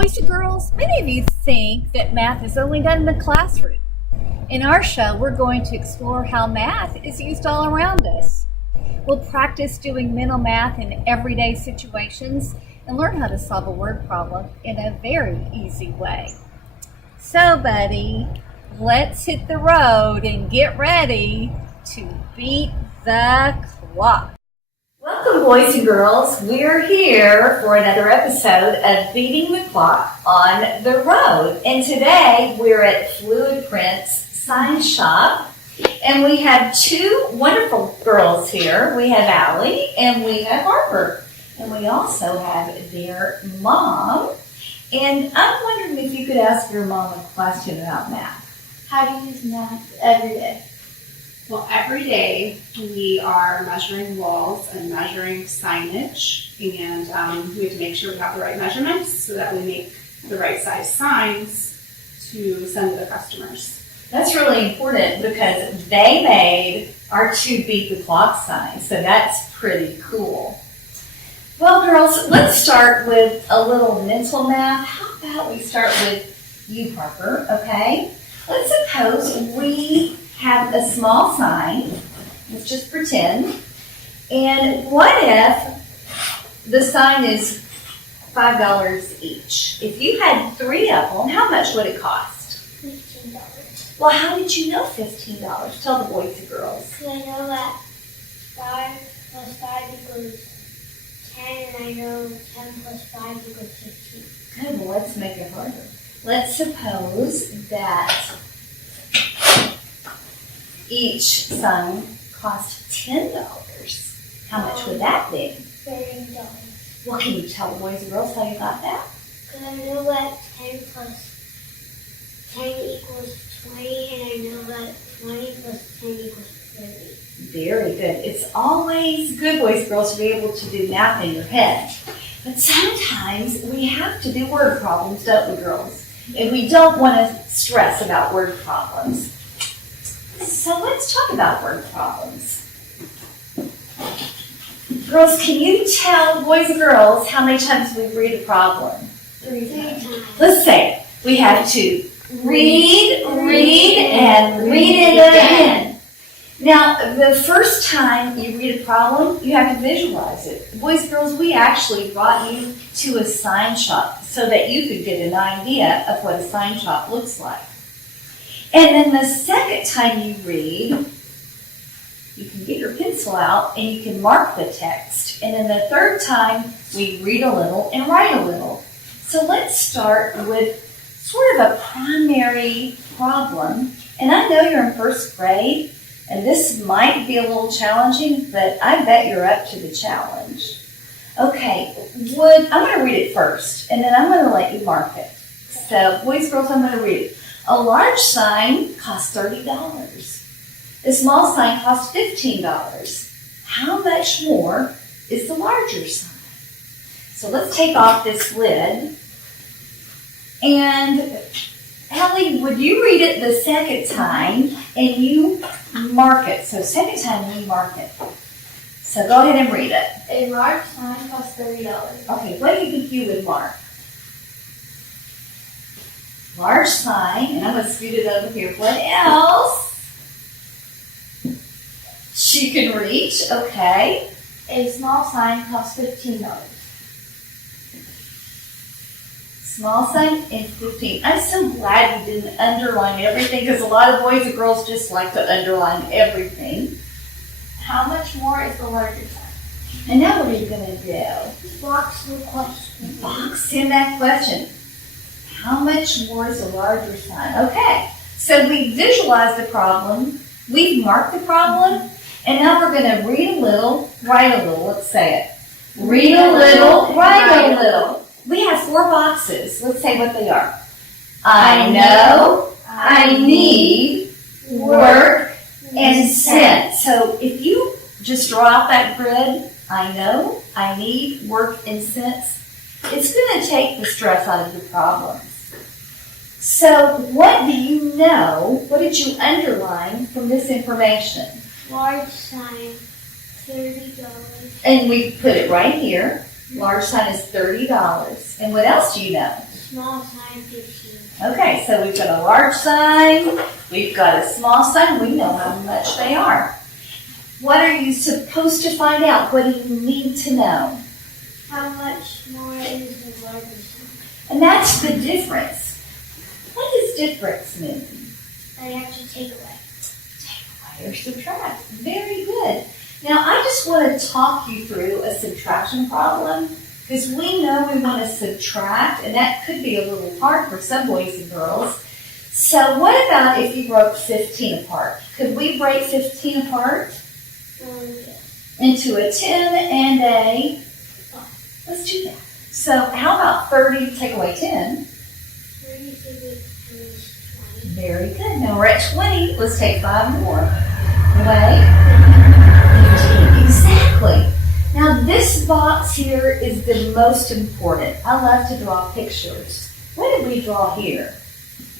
Boys and girls, many of you think that math is only done in the classroom. In our show, we're going to explore how math is used all around us. We'll practice doing mental math in everyday situations and learn how to solve a word problem in a very easy way. So, buddy, let's hit the road and get ready to beat the clock. Welcome, boys and girls. We're here for another episode of Beating the Clock on the Road. And today we're at Fluid Prints Sign Shop. And we have two wonderful girls here. We have Allie and we have Harper. And we also have their mom. And I'm wondering if you could ask your mom a question about math. How do you use math every day? Well, every day we are measuring walls and measuring signage, and we have to make sure we have the right measurements so that we make the right size signs to send to the customers. That's really important because they made our two beat the clock signs, so that's pretty cool. Well, girls, let's start with a little mental math. How about we start with you, Harper, okay? Let's suppose we have a small sign. Let's just pretend. And what if the sign is $5 each? If you had 3 of them, how much would it cost? $15. Well, how did you know $15? Tell the boys and girls. Because I know that 5 plus 5 equals 10, and I know 10 plus 5 equals 15. Good, well, let's make it harder. Let's suppose that each sign cost $10. How much would that be? $30. Well, can you tell the boys and girls how you got that? Because I know that 10 plus 10 equals 20, and I know that 20 plus 10 equals 30. Very good. It's always good, boys and girls, to be able to do math in your head. But sometimes we have to do word problems, don't we, girls? And we don't want to stress about word problems. So let's talk about word problems. Girls, can you tell boys and girls how many times we read a problem? 3 times. Let's say it. We have to read, and read it again. Now, the first time you read a problem, you have to visualize it. Boys and girls, we actually brought you to a sign shop so that you could get an idea of what a sign shop looks like. And then the second time you read, you can get your pencil out and you can mark the text. And then the third time, we read a little and write a little. So let's start with sort of a primary problem. And I know you're in first grade, and this might be a little challenging, but I bet you're up to the challenge. Okay, I'm going to read it first, and then I'm going to let you mark it. So, boys, girls, I'm going to read it. A large sign costs $30. A small sign costs $15. How much more is the larger sign? So let's take off this lid. And Allie, would you read it the second time and you mark it? So second time you mark it. So go ahead and read it. A large sign costs $30. Okay, what do you think you would mark? Large sign, and I'm going to scoot it over here. What else? She can reach, okay. A small sign costs $15. Small sign and 15. I'm so glad you didn't underline everything because a lot of boys and girls just like to underline everything. How much more is the larger sign? And now what are you going to do? Box the question. Box in that question. How much more is a larger sign? Okay, so we visualized the problem, we've marked the problem, and now we're going to read a little, write a little. Let's say it. Read a little, write a little. We have 4 boxes. Let's say what they are. I know, I need, work, and sent. So if you just draw out that grid, I know, I need, work, and sense, it's going to take the stress out of the problems. So what do you know? What did you underline from this information? Large sign, $30. And we put it right here. Large sign is $30. And what else do you know? small sign 15. Okay, so we've got a large sign, we've got a small sign, we know how much they are. What are you supposed to find out? What do you need to know? How much more is the larger sign? And that's the difference. What does difference mean? I have to take away. Take away or subtract. Very good. Now I just want to talk you through a subtraction problem because we know we want to subtract, and that could be a little hard for some boys and girls. So what about if you broke 15 apart? Could we break 15 apart Yes. into a 10 and a, let's do that. So how about 30 take away 10? 30 is 20. Very good. Now we're at 20. Let's take 5 more. Away. Exactly. Now this box here is the most important. I love to draw pictures. What did we draw here?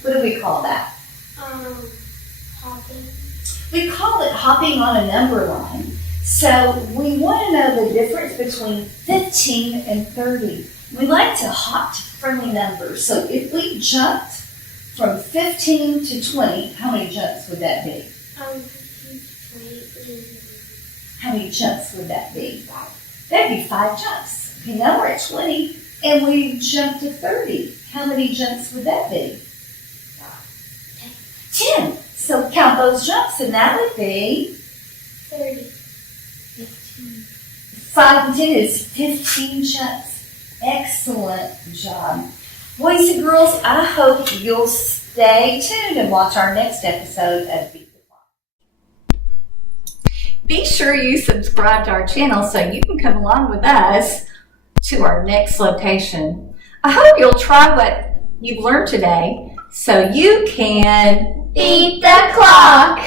What do we call that? Hopping. We call it hopping on a number line. So we want to know the difference between 15 and 30. We like to hop to friendly numbers. So if we jumped from 15 to 20, how many jumps would that be? 15 to 20 is... How many jumps would that be? That'd be 5 jumps. Okay, now we're at 20 and we jumped to 30. How many jumps would that be? 10. So count those jumps and that would be 30. 15. 5 and 10 is 15 jumps. Excellent job. Boys and girls, I hope you'll stay tuned and watch our next episode of Beat the Clock. Be sure you subscribe to our channel so you can come along with us to our next location. I hope you'll try what you've learned today so you can beat the clock.